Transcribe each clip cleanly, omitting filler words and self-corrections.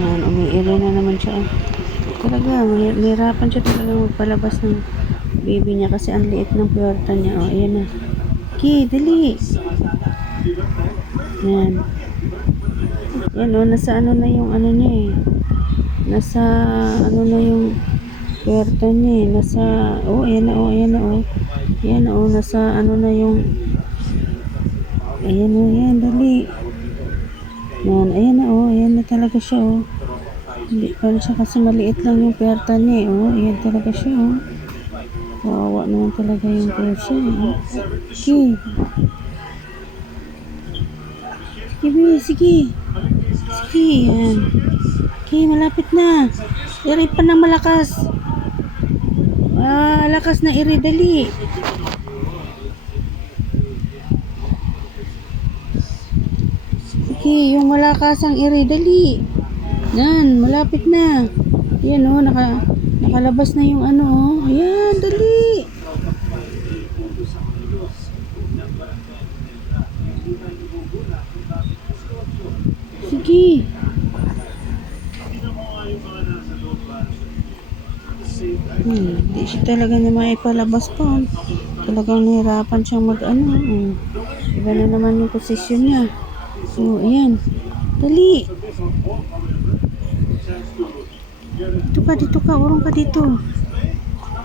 Yan, umiiral na naman siya. Talaga, mahirapan siya talaga magpalabas ng baby niya kasi ang liit ng puwerta niya. O, ayan na. Ki, dali. Yan. Yan o, nasa ano na yung ano niya eh. Nasa ano na yung puwerta niya eh. Nasa, oh, ayan na o, ayan na o. Ayan o, nasa ano na yung, ayan o, ayan, dali. Yan, ayan na o, ayan na talaga siya o. Hindi pa siya kasi maliit lang yung puwerta niya eh. O, ayan talaga siya o. Kawawa naman talaga yung puwerta eh. Sige. Sige, sige. Sige, yan. Okay, malapit na. Iri pa ng malakas. Ah, lakas na iri, dali. Sige, yung malakasang iri, dali. Yan, malapit na. Yan o, nakalabas na yung ano o. Ayan, dali. Sige. Hindi siya talaga na maipalabas pa. Talagang nahirapan siyang mag-ano. Iba na naman yung posisyon niya. So, ayan. Dali. Dito ka. Urong ka dito.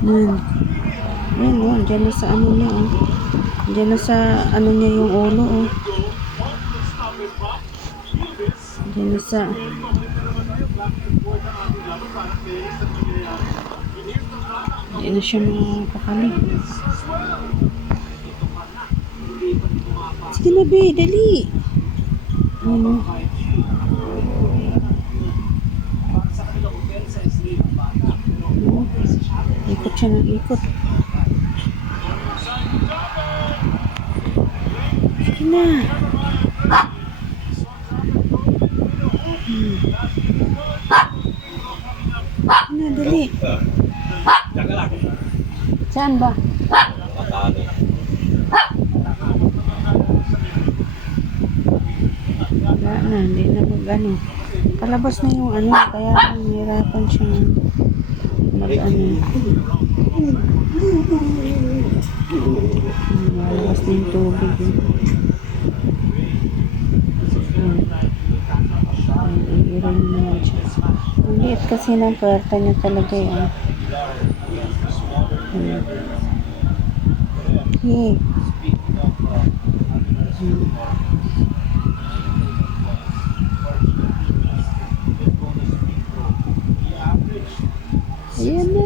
Yan. Ayan o. Diyan na sa ano niya o. Diyan na sa ano niya yung ulo o. Diyan na sa... Hindi na siya makakali. Sige na, be. Dali. Ano? Ikot siya ng ikot. Sige na. Sige na, dali. Saan ba? Wala na, hindi na mag-ano. Palabas na yung ano, kaya nahirapan siyang mag-ano. Palabas na yung tubig. Iiran na naman siya. Ang liit kasi ng puwerta niya talaga yan. Okay. Ayan na.